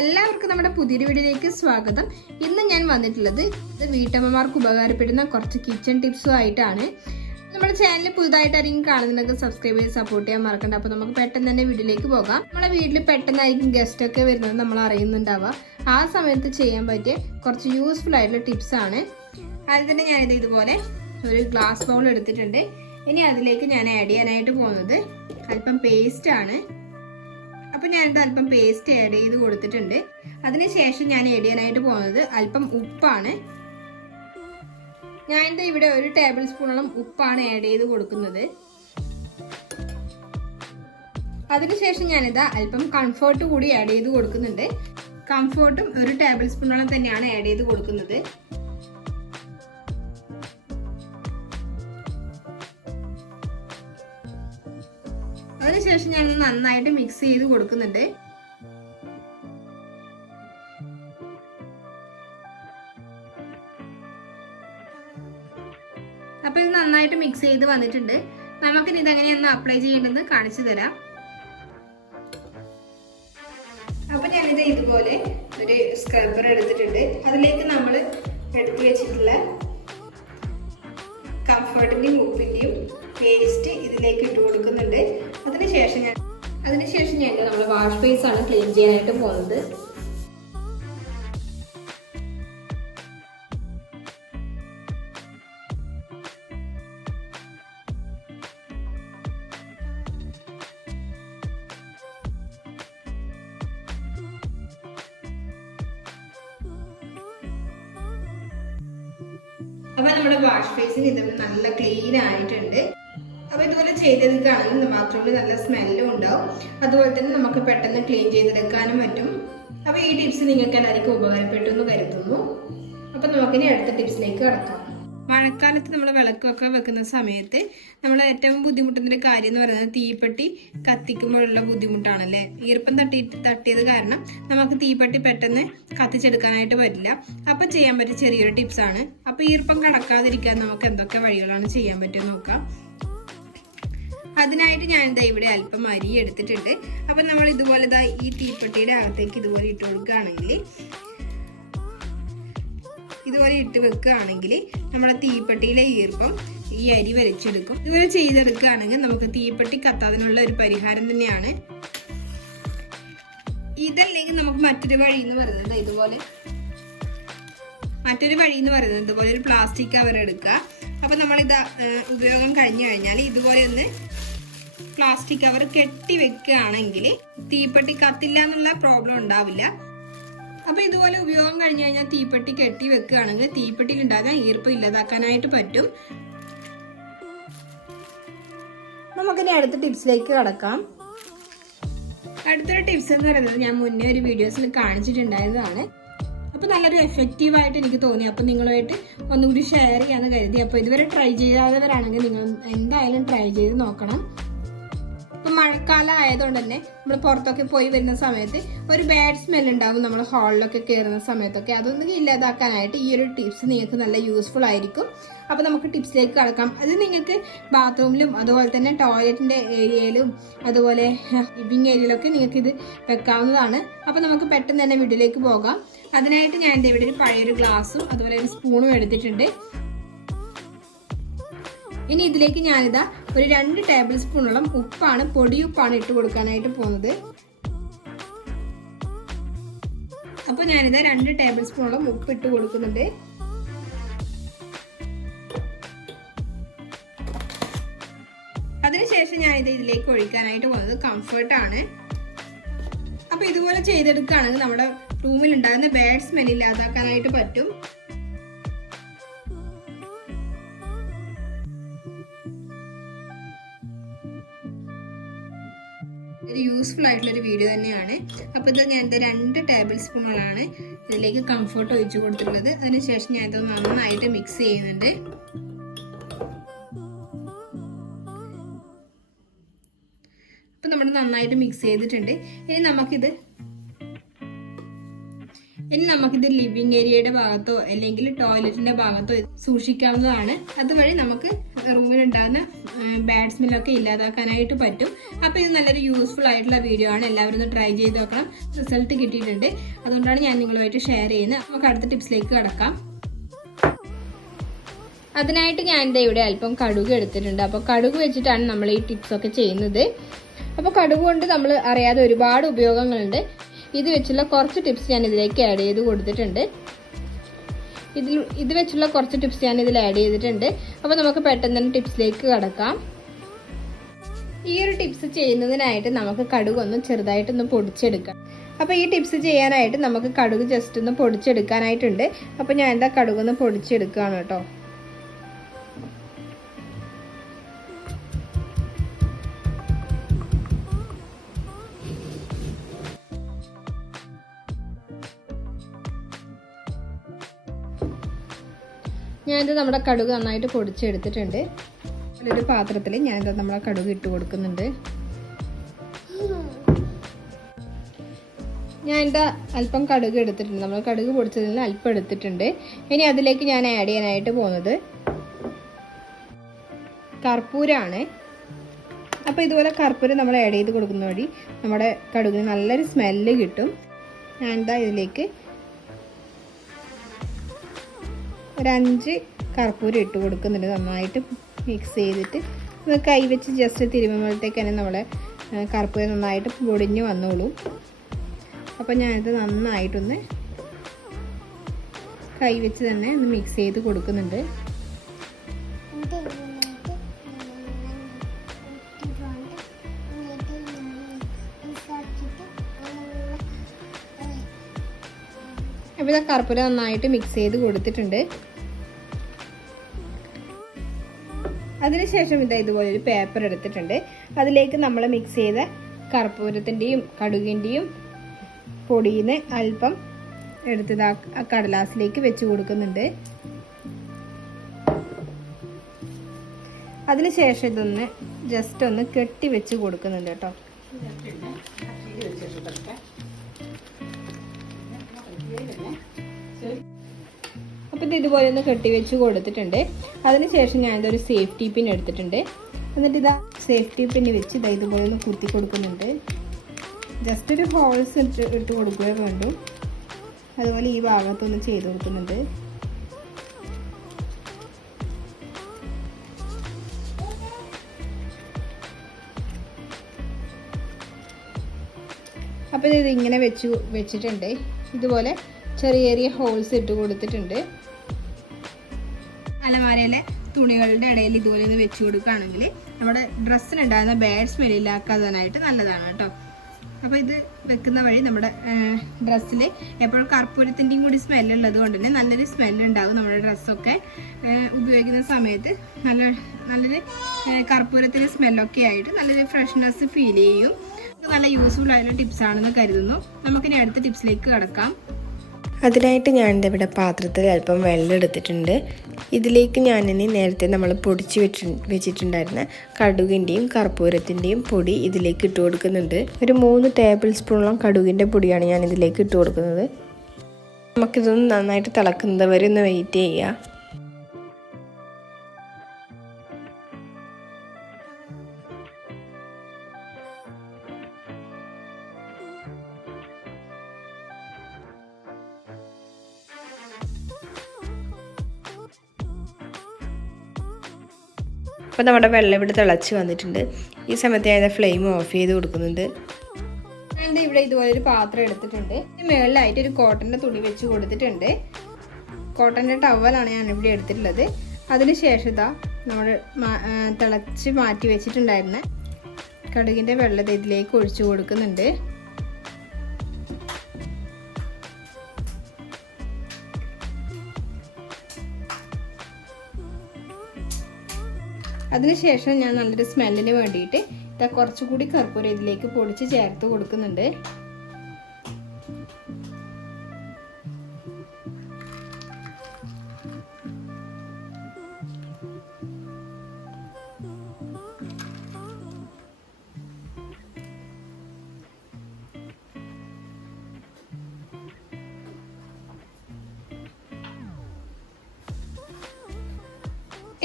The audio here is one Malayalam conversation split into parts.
എല്ലാവർക്കും നമ്മുടെ പുതിയൊരു വീഡിയോയിലേക്ക് സ്വാഗതം. ഇന്ന് ഞാൻ വന്നിട്ടുള്ളത് വീട്ടമ്മമാർക്ക് ഉപകാരപ്പെടുന്ന കുറച്ച് കിച്ചൺ ടിപ്സും ആയിട്ടാണ്. നമ്മുടെ ചാനൽ പുതുതായിട്ട് ആരെങ്കിലും കാണുന്നുണ്ടെങ്കിൽ സബ്സ്ക്രൈബ് ചെയ്ത് സപ്പോർട്ട് ചെയ്യാൻ മറക്കണ്ട. അപ്പോൾ നമുക്ക് പെട്ടെന്ന് തന്നെ വീഡിയോയിലേക്ക് പോകാം. നമ്മളെ വീട്ടിൽ പെട്ടെന്നായിരിക്കും ഗസ്റ്റ് ഒക്കെ വരുന്നത് നമ്മൾ അറിയുന്നുണ്ടാവുക. ആ സമയത്ത് ചെയ്യാൻ പറ്റിയ കുറച്ച് യൂസ്ഫുൾ ആയിട്ടുള്ള ടിപ്സ് ആണ്. അതിൽ തന്നെ ഞാനിത് ഇതുപോലെ ഒരു ഗ്ലാസ് ബൗൾ എടുത്തിട്ടുണ്ട്. ഇനി അതിലേക്ക് ഞാൻ ആഡ് ചെയ്യാനായിട്ട് പോകുന്നത് അല്പം പേസ്റ്റ് ആണ്. അപ്പോൾ ഞാനിത് അല്പം പേസ്റ്റ് ആഡ് ചെയ്ത് കൊടുത്തിട്ടുണ്ട്. അതിനുശേഷം ഞാൻ ആഡ് ചെയ്യാനായിട്ട് പോകുന്നത് അല്പം ഉപ്പാണ്. ഞാനിത് ഇവിടെ 1 ടേബിൾ സ്പൂണോളം ഉപ്പാണ് ആഡ് ചെയ്ത് കൊടുക്കുന്നത്. അതിനുശേഷം ഞാനിത് അല്പം കംഫർട്ട് കൂടി ആഡ് ചെയ്ത് കൊടുക്കുന്നുണ്ട്. കംഫർട്ടും 1 ടേബിൾ സ്പൂണോളം തന്നെയാണ് ആഡ് ചെയ്ത് കൊടുക്കുന്നത്. അതിനുശേഷം ഞാൻ നന്നായിട്ട് മിക്സ് ചെയ്ത് കൊടുക്കുന്നുണ്ട്. അപ്പൊ ഇത് നന്നായിട്ട് മിക്സ് ചെയ്ത് വന്നിട്ടുണ്ട്. നമുക്കിനി ഇതെങ്ങനെയൊന്ന് അപ്ലൈ ചെയ്യേണ്ടതെന്ന് കാണിച്ചു തരാം. അപ്പൊ ഞാനിത് ഇതുപോലെ ഒരു സ്ക്രബ്ബർ എടുത്തിട്ടുണ്ട്. അതിലേക്ക് നമ്മൾ എടുത്തു വെച്ചിട്ടുള്ള കംഫർട്ടിന്റെയും ഉപ്പിന്റെയും പേസ്റ്റ് ഇതിലേക്ക് ഇട്ട് കൊടുക്കുന്നുണ്ട്. അതിനുശേഷം ഞാൻ നമ്മൾ വാഷ് ബേസ് ആണ് ക്ലീൻ ചെയ്യാനായിട്ട് പോകുന്നത്. അപ്പൊ നമ്മുടെ വാഷ് ബേസിന് ഇത് നല്ല ക്ലീൻ ആയിട്ടുണ്ട്. അപ്പൊ ഇതുപോലെ ചെയ്തെടുക്കുകയാണെങ്കിൽ ബാത്റൂമിൽ നല്ല സ്മെല്ലും ഉണ്ടാവും. അതുപോലെ തന്നെ നമുക്ക് പെട്ടെന്ന് ക്ലീൻ ചെയ്തെടുക്കാനും പറ്റും. അപ്പൊ ഈ ടിപ്സ് നിങ്ങൾക്ക് എല്ലാവർക്കും ഉപകാരപ്പെട്ടു എന്ന് കരുതുന്നു. അപ്പൊ നമുക്കിനി അടുത്ത ടിപ്സിലേക്ക് കടക്കാം. മഴക്കാലത്ത് നമ്മൾ വിളക്കൊക്കെ വെക്കുന്ന സമയത്ത് നമ്മൾ ഏറ്റവും ബുദ്ധിമുട്ടുന്ന കാര്യം എന്ന് പറയുന്നത് തീപ്പെട്ടി കത്തിക്കുമ്പോഴുള്ള ബുദ്ധിമുട്ടാണല്ലേ. ഈർപ്പം തട്ടിയത് കാരണം നമുക്ക് തീപ്പെട്ടി പെട്ടെന്ന് കത്തിച്ചെടുക്കാനായിട്ട് പറ്റില്ല. അപ്പൊ ചെയ്യാൻ പറ്റിയ ചെറിയൊരു ടിപ്സാണ്. അപ്പൊ ഈർപ്പം കടക്കാതിരിക്കാൻ നമുക്ക് എന്തൊക്കെ വഴികളാണ് ചെയ്യാൻ പറ്റുക നോക്കാം. അതിനായിട്ട് ഞാനിതാ ഇവിടെ അല്പം അരി എടുത്തിട്ടുണ്ട്. അപ്പൊ നമ്മൾ ഇതുപോലെ ഈ തീപ്പെട്ടിയുടെ അകത്തേക്ക് ഇതുപോലെ ഇട്ട് കൊടുക്കുകയാണെങ്കിൽ, ഇതുപോലെ ഇട്ട് വെക്കുകയാണെങ്കിൽ നമ്മുടെ തീപ്പെട്ടിയിലെ ഈർപ്പം ഈ അരി വലിച്ചെടുക്കും. ഇതുപോലെ ചെയ്തെടുക്കുകയാണെങ്കിൽ നമുക്ക് തീപ്പെട്ടി കത്താതിനുള്ള ഒരു പരിഹാരം തന്നെയാണ്. ഇതല്ലെങ്കിൽ നമുക്ക് മറ്റൊരു വഴി എന്ന് പറയുന്നത് ഇതുപോലെ ഒരു പ്ലാസ്റ്റിക് കവർ എടുക്കുക. അപ്പൊ നമ്മളിത് ഉപയോഗം കഴിഞ്ഞു കഴിഞ്ഞാൽ ഇതുപോലെ ഒന്ന് പ്ലാസ്റ്റിക് കവർ കെട്ടി വെക്കുകയാണെങ്കിൽ തീപ്പെട്ടി കത്തില്ല എന്നുള്ള പ്രോബ്ലം ഉണ്ടാവില്ല. അപ്പൊ ഇതുപോലെ ഉപയോഗം കഴിഞ്ഞു കഴിഞ്ഞാൽ തീപ്പെട്ടി കെട്ടി വെക്കുകയാണെങ്കിൽ തീപ്പെട്ടിയിൽ ഉണ്ടാകാൻ ഈർപ്പം ഇല്ലാതാക്കാനായിട്ട് പറ്റും. നമുക്കിനി അടുത്ത ടിപ്സിലേക്ക് കടക്കാം. അടുത്തൊരു ടിപ്സ് എന്ന് പറയുന്നത് ഞാൻ മുന്നേ ഒരു വീഡിയോസിൽ കാണിച്ചിട്ടുണ്ടായിരുന്നതാണ്. അപ്പൊ നല്ലൊരു എഫക്റ്റീവായിട്ട് എനിക്ക് തോന്നി. അപ്പൊ നിങ്ങളുമായിട്ട് ഒന്നുകൂടി ഷെയർ ചെയ്യാന്ന് കരുതി. അപ്പൊ ഇതുവരെ ട്രൈ ചെയ്യാത്തവരാണെങ്കിൽ നിങ്ങൾ എന്തായാലും ട്രൈ ചെയ്ത് നോക്കണം. ഇപ്പൊ മഴക്കാലം ആയതുകൊണ്ട് തന്നെ നമ്മൾ പുറത്തൊക്കെ പോയി വരുന്ന സമയത്ത് ഒരു ബാഡ് സ്മെൽ ഉണ്ടാവും നമ്മൾ ഹാളിലൊക്കെ കയറുന്ന സമയത്തൊക്കെ. അതൊന്നും ഇല്ലാതാക്കാനായിട്ട് ഈ ഒരു ടിപ്സ് നിങ്ങൾക്ക് നല്ല യൂസ്ഫുൾ ആയിരിക്കും. അപ്പൊ നമുക്ക് ടിപ്സിലേക്ക് കടക്കാം. അത് നിങ്ങൾക്ക് ബാത്റൂമിലും അതുപോലെ തന്നെ ടോയ്ലറ്റിന്റെ ഏരിയയിലും അതുപോലെ ലിവിങ് ഏരിയയിലൊക്കെ നിങ്ങൾക്ക് ഇത് വെക്കാവുന്നതാണ്. അപ്പൊ നമുക്ക് പെട്ടെന്ന് തന്നെ വീട്ടിലേക്ക് പോകാം. അതിനായിട്ട് ഞാൻ ഇവിടെ ഒരു പഴയൊരു ഗ്ലാസും അതുപോലെ ഒരു സ്പൂണും എടുത്തിട്ടുണ്ട്. ഇനി ഇതിലേക്ക് ഞാനിതാ ഒരു 2 ടേബിൾ സ്പൂണോളം ഉപ്പാണ്, പൊടിയുപ്പാണ് ഇട്ട് കൊടുക്കാനായിട്ട് പോകുന്നത്. അപ്പൊ ഞാനിതാ 2 ടേബിൾ സ്പൂണോളം ഉപ്പ് ഇട്ട് കൊടുക്കുന്നുണ്ട്. അതിനുശേഷം ഞാനിത് ഇതിലേക്ക് ഒഴിക്കാനായിട്ട് പോകുന്നത് കംഫർട്ടാണ്. അപ്പൊ ഇതുപോലെ ചെയ്തെടുക്കുകയാണെങ്കിൽ നമ്മുടെ റൂമിൽ ഉണ്ടാകുന്ന ബാഡ് സ്മെൽ ഇല്ലാതാക്കാനായിട്ട് പറ്റും. ഒരു യൂസ്ഫുൾ ആയിട്ടുള്ള ഒരു വീഡിയോ തന്നെയാണ്. അപ്പോൾ ഇത് ഞാൻ 2 ടേബിൾ സ്പൂണുകളാണ് ഇതിലേക്ക് കംഫർട്ട് ഒഴിച്ചു കൊടുത്തിട്ടുള്ളത്. അതിനുശേഷം ഞാൻ ഇത് നന്നായിട്ട് മിക്സ് ചെയ്യുന്നുണ്ട്. അപ്പൊ നമ്മൾ നന്നായിട്ട് മിക്സ് ചെയ്തിട്ടുണ്ട്. ഇനി നമുക്കിത് ലിവിങ് ഏരിയയുടെ ഭാഗത്തോ അല്ലെങ്കിൽ ടോയ്ലറ്റിന്റെ ഭാഗത്തോ സൂക്ഷിക്കാവുന്നതാണ്. അതുവഴി നമുക്ക് റൂമിൽ ഉണ്ടാകുന്ന ബാഡ് സ്മെല്ലൊക്കെ ഇല്ലാതാക്കാനായിട്ട് പറ്റും. അപ്പോൾ ഇത് നല്ലൊരു യൂസ്ഫുൾ ആയിട്ടുള്ള വീഡിയോ ആണ്. എല്ലാവരും ഒന്ന് ട്രൈ ചെയ്ത് നോക്കണം. റിസൾട്ട് കിട്ടിയിട്ടുണ്ട്. അതുകൊണ്ടാണ് ഞാൻ നിങ്ങളുമായിട്ട് ഷെയർ ചെയ്യുന്നത്. നമുക്ക് അടുത്ത ടിപ്സിലേക്ക് കടക്കാം. അതിനായിട്ട് ഞാൻ ഇവിടെ അല്പം കടുക് എടുത്തിട്ടുണ്ട്. അപ്പോൾ കടുക് വെച്ചിട്ടാണ് നമ്മൾ ഈ ടിപ്സൊക്കെ ചെയ്യുന്നത്. അപ്പോൾ കടുക് കൊണ്ട് നമ്മൾ അറിയാതെ ഒരുപാട് ഉപയോഗങ്ങളുണ്ട്. ഇത് വെച്ചുള്ള കുറച്ച് ടിപ്സ് ഞാൻ ഇതിലേക്ക് ആഡ് ചെയ്ത് കൊടുത്തിട്ടുണ്ട്. ഇത് വെച്ചുള്ള കുറച്ച് ടിപ്സ് ഞാൻ ഇതിൽ ആഡ് ചെയ്തിട്ടുണ്ട്. അപ്പോൾ നമുക്ക് പെട്ടെന്ന് തന്നെ ടിപ്സിലേക്ക് കടക്കാം. ഈ ഒരു ടിപ്സ് ചെയ്യുന്നതിനായിട്ട് നമുക്ക് കടുക് ഒന്ന് ചെറുതായിട്ടൊന്ന് പൊടിച്ചെടുക്കാം. അപ്പോൾ ഈ ടിപ്സ് ചെയ്യാനായിട്ട് നമുക്ക് കടുക് ജസ്റ്റ് ഒന്ന് പൊടിച്ചെടുക്കാനായിട്ടുണ്ട്. അപ്പോൾ ഞാൻ എന്താ കടുകൊന്ന് പൊടിച്ചെടുക്കുകയാണ് കേട്ടോ. ഞാനിത് നമ്മുടെ കടുക് നന്നായിട്ട് പൊടിച്ചെടുത്തിട്ടുണ്ട്. ഒരു പാത്രത്തിൽ ഞാനിത് നമ്മളെ കടുക് ഇട്ട് കൊടുക്കുന്നുണ്ട്. ഞാനിത് അല്പം കടുക് എടുത്തിട്ടുണ്ട്. നമ്മൾ കടുക് പൊടിച്ചതിൽ നിന്ന് അല്പം എടുത്തിട്ടുണ്ട്. ഇനി അതിലേക്ക് ഞാൻ ആഡ് ചെയ്യാനായിട്ട് പോകുന്നത് കർപ്പൂരമാണ്. അപ്പോൾ ഇതുപോലെ കർപ്പൂരം നമ്മൾ ആഡ് ചെയ്ത് കൊടുക്കുന്ന വഴി നമ്മുടെ കടുകിന് നല്ലൊരു സ്മെല്ല് കിട്ടും. ഞാനിതാ ഇതിലേക്ക് ഒരു 5 കർപ്പൂരം ഇട്ട് കൊടുക്കുന്നുണ്ട്. നന്നായിട്ട് മിക്സ് ചെയ്തിട്ട് ഒന്ന് കൈ വെച്ച് ജസ്റ്റ് തിരുമുമ്പോഴത്തേക്ക് തന്നെ നമ്മളെ കർപ്പൂരം നന്നായിട്ട് പൊടിഞ്ഞ് വന്നോളൂ. അപ്പോൾ ഞാനിത് നന്നായിട്ടൊന്ന് കൈ വെച്ച് തന്നെ ഒന്ന് മിക്സ് ചെയ്ത് കൊടുക്കുന്നുണ്ട്. അപ്പോൾ ഇത് കർപ്പൂരം നന്നായിട്ട് മിക്സ് ചെയ്ത് കൊടുത്തിട്ടുണ്ട്. അതിനുശേഷം ഇതുപോലെ ഒരു പേപ്പർ എടുത്തിട്ടുണ്ട്. അതിലേക്ക് നമ്മൾ മിക്സ് ചെയ്ത കർപ്പൂരത്തിൻ്റെയും കടുകിൻ്റെയും പൊടിയിൽ നിന്ന് അല്പം എടുത്തത് ആ കടലാസിലേക്ക് വെച്ച് കൊടുക്കുന്നുണ്ട്. അതിനുശേഷം ഇതൊന്ന് ജസ്റ്റ് ഒന്ന് കെട്ടി വെച്ച് കൊടുക്കുന്നുണ്ട് കേട്ടോ. അപ്പോൾ ഇത് ഇതുപോലെ ഒന്ന് കെട്ടി വെച്ച് കൊടുത്തിട്ടുണ്ട്. അതിനുശേഷം ഞാനിതൊരു സേഫ്റ്റി പിൻ എടുത്തിട്ടുണ്ട്. എന്നിട്ട് ഇതാ സേഫ്റ്റി പിൻ വെച്ച് ഇതുപോലെ ഒന്ന് കുത്തി കൊടുക്കുന്നുണ്ട്. ജസ്റ്റ് ഒരു ഹോൾസ് ഇട്ട് കൊടുക്കുകയോ വേണ്ടു. അതുപോലെ ഈ ഭാഗത്തൊന്ന് ചെയ്ത് കൊടുക്കുന്നുണ്ട്. അപ്പോൾ ഇത് ഇങ്ങനെ വെച്ചിട്ടുണ്ട്. ഇതുപോലെ ചെറിയ ചെറിയ ഹോൾസ് ഇട്ട് കൊടുത്തിട്ടുണ്ട്. അലമാരയിലെ തുണികളുടെ ഇടയിൽ ഇതുപോലെ ഒന്ന് വെച്ച് കൊടുക്കുകയാണെങ്കിൽ നമ്മുടെ ഡ്രസ്സിനുണ്ടാകുന്ന ബാഡ് സ്മെല്ലില്ലാക്കാനായിട്ട് നല്ലതാണ് കേട്ടോ. അപ്പോൾ ഇത് വെക്കുന്ന വഴി നമ്മുടെ ഡ്രസ്സിൽ എപ്പോഴും കർപ്പൂരത്തിൻ്റെയും കൂടി സ്മെല്ലുള്ളത് കൊണ്ട് തന്നെ നല്ലൊരു സ്മെല്ലുണ്ടാകും. നമ്മുടെ ഡ്രസ്സൊക്കെ ഉപയോഗിക്കുന്ന സമയത്ത് നല്ലൊരു കർപ്പൂരത്തിൻ്റെ സ്മെല്ലൊക്കെ ആയിട്ട് നല്ലൊരു ഫ്രഷ്നെസ് ഫീൽ ചെയ്യും. നല്ല യൂസ്ഫുൾ ആയിട്ടുള്ള ടിപ്സാണെന്ന് കരുതുന്നു. നമുക്കിനി അടുത്ത ടിപ്സിലേക്ക് കടക്കാം. അതിനായിട്ട് ഞാനിവിടെ പാത്രത്തിൽ അല്പം വെള്ളം എടുത്തിട്ടുണ്ട്. ഇതിലേക്ക് ഞാനിനി നേരത്തെ നമ്മൾ പൊടിച്ച് വെച്ചിട്ടുണ്ടായിരുന്ന കടുകിൻ്റെയും കർപ്പൂരത്തിൻ്റെയും പൊടി ഇതിലേക്ക് ഇട്ട് കൊടുക്കുന്നുണ്ട്. ഒരു 3 ടേബിൾ സ്പൂണോളം കടുകിൻ്റെ പൊടിയാണ് ഞാൻ ഇതിലേക്ക് ഇട്ട് കൊടുക്കുന്നത്. നമുക്കിതൊന്ന് നന്നായിട്ട് തിളക്കുന്നത് വരെ ഒന്ന് വെയിറ്റ് ചെയ്യുക. അപ്പോൾ നമ്മുടെ വെള്ളം ഇവിടെ തിളച്ച് വന്നിട്ടുണ്ട്. ഈ സമയത്ത് ഞാൻ ഫ്ലെയിം ഓഫ് ചെയ്ത് കൊടുക്കുന്നുണ്ട്. ഞാൻ ഇവിടെ ഇതുപോലെ ഒരു പാത്രം എടുത്തിട്ടുണ്ട്. മുകളിലായിട്ട് ഒരു കോട്ടൻ്റെ തുണി വെച്ച് കൊടുത്തിട്ടുണ്ട്. കോട്ടൻ്റെ ടവലാണ് ഞാനിവിടെ എടുത്തിട്ടുള്ളത്. അതിനുശേഷം ഇതാ നമ്മൾ തിളച്ച് മാറ്റി വെച്ചിട്ടുണ്ടായിരുന്ന കടുകിൻ്റെ വെള്ളം ഇതിലേക്ക് ഒഴിച്ചു കൊടുക്കുന്നുണ്ട്. അതിനുശേഷം ഞാൻ നല്ലൊരു സ്മെല്ലിന് വേണ്ടിയിട്ട് ഇതാ കുറച്ചുകൂടി കർപ്പൂരം ഇതിലേക്ക് പൊടിച്ച് ചേർത്ത് കൊടുക്കുന്നുണ്ട്.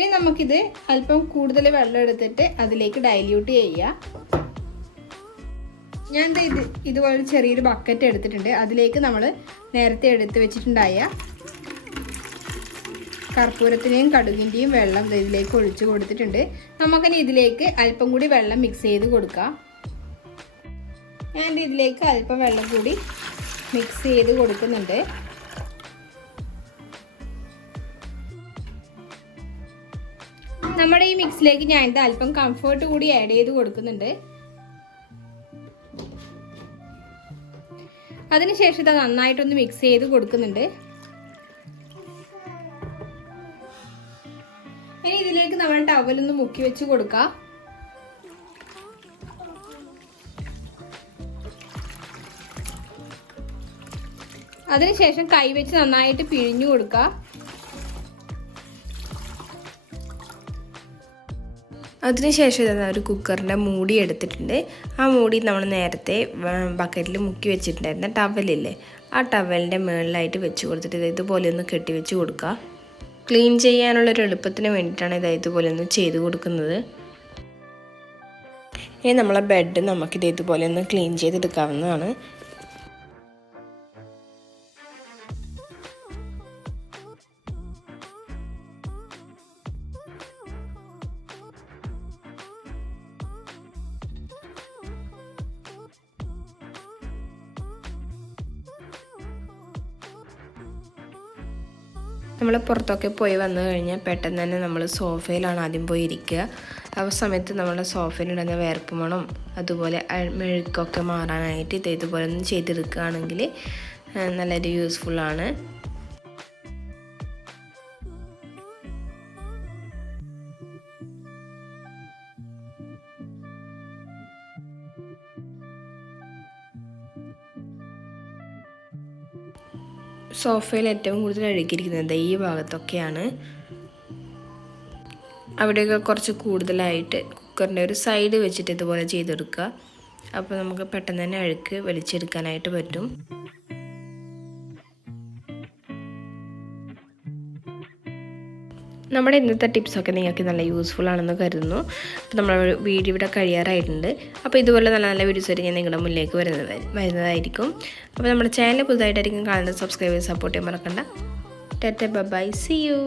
ഇനി നമുക്കിത് അല്പം കൂടുതൽ വെള്ളം എടുത്തിട്ട് അതിലേക്ക് ഡൈല്യൂട്ട് ചെയ്യാം. ഞാൻ ഇതുപോലെ ചെറിയൊരു ബക്കറ്റ് എടുത്തിട്ടുണ്ട്. അതിലേക്ക് നമ്മൾ നേരത്തെ എടുത്ത് വെച്ചിട്ടുണ്ടായ കർപ്പൂരത്തിൻ്റെയും കടുകിൻ്റെയും വെള്ളം ഇതിലേക്ക് ഒഴിച്ച് കൊടുത്തിട്ടുണ്ട്. നമുക്കിനി ഇതിലേക്ക് അല്പം കൂടി വെള്ളം മിക്സ് ചെയ്ത് കൊടുക്കാം. ഞാൻ ഇതിലേക്ക് അല്പം വെള്ളം കൂടി മിക്സ് ചെയ്ത് കൊടുക്കുന്നുണ്ട്. നമ്മുടെ ഈ മിക്സിലേക്ക് ഞാൻ ഇത് അല്പം കംഫർട്ട് കൂടി ആഡ് ചെയ്ത് കൊടുക്കുന്നുണ്ട്. അതിനുശേഷം ഇത് നന്നായിട്ടൊന്ന് മിക്സ് ചെയ്ത് കൊടുക്കുന്നുണ്ട്. ഇനി ഇതിലേക്ക് നമ്മൾ ടവലൊന്ന് മുക്കി വെച്ച് കൊടുക്കാം. അതിനുശേഷം കൈവച്ച് നന്നായിട്ട് പിഴിഞ്ഞു കൊടുക്കുക. അതിനുശേഷം ഇതാ ഒരു കുക്കറിൻ്റെ മൂടി എടുത്തിട്ടുണ്ട്. ആ മൂടി നമ്മൾ നേരത്തെ ബക്കറ്റിൽ മുക്കി വെച്ചിട്ടുണ്ടായിരുന്ന ടവലില്ലേ, ആ ടവലിൻ്റെ മുകളിലായിട്ട് വെച്ച് കൊടുത്തിട്ട് ഇതുപോലെ ഒന്ന് കെട്ടി വെച്ച് കൊടുക്കുക. ക്ലീൻ ചെയ്യാനുള്ളൊരു എളുപ്പത്തിന് വേണ്ടിയിട്ടാണ് ഇതുപോലെ ഒന്ന് ചെയ്ത് കൊടുക്കുന്നത്. ഇനി നമ്മളെ ബെഡ് നമുക്കിത് ഇതുപോലെ ഒന്ന് ക്ലീൻ ചെയ്തെടുക്കാവുന്നതാണ്. നമ്മൾ പുറത്തൊക്കെ പോയി വന്നു കഴിഞ്ഞാൽ പെട്ടെന്ന് തന്നെ നമ്മൾ സോഫയിലാണ് ആദ്യം പോയി ഇരിക്കുക. ആ സമയത്ത് നമ്മുടെ സോഫയിലിടുന്ന വേർപ്പ് മണം അതുപോലെ മെഴുക്കൊക്കെ മാറാനായിട്ട് ഇതുപോലെ ഒന്ന് ചെയ്തെടുക്കുകയാണെങ്കിൽ നല്ലൊരു യൂസ്ഫുള്ളാണ്. സോഫയിൽ ഏറ്റവും കൂടുതൽ അഴുകിയിരിക്കുന്നത് ഈ ഭാഗത്തൊക്കെയാണ്. അവിടെയൊക്കെ കുറച്ച് കൂടുതലായിട്ട് കുക്കറിൻ്റെ ഒരു സൈഡ് വെച്ചിട്ട് ഇതുപോലെ ചെയ്തെടുക്കുക. അപ്പോൾ നമുക്ക് പെട്ടെന്ന് തന്നെ അഴുക്ക് വലിച്ചെടുക്കാനായിട്ട് പറ്റും. നമ്മുടെ ഇന്നത്തെ ടിപ്സൊക്കെ നിങ്ങൾക്ക് നല്ല യൂസ്ഫുൾ ആണെന്ന് കരുതുന്നു. അപ്പോൾ നമ്മൾ വീഡിയോ ഇവിടെ കഴിയാറായിട്ടുണ്ട്. അപ്പോൾ ഇതുപോലെ നല്ല നല്ല വീഡിയോസ് ആയിട്ട് ഞാൻ നിങ്ങളുടെ മുന്നിലേക്ക് വരുന്നതായിരിക്കും. അപ്പോൾ നമ്മുടെ ചാനൽ പുതുതായിട്ടായിരിക്കും കാണുന്നത്. സബ്സ്ക്രൈബ് ചെയ്ത് സപ്പോർട്ട് ചെയ്യാൻ മറക്കണ്ട. Tata bye, see U.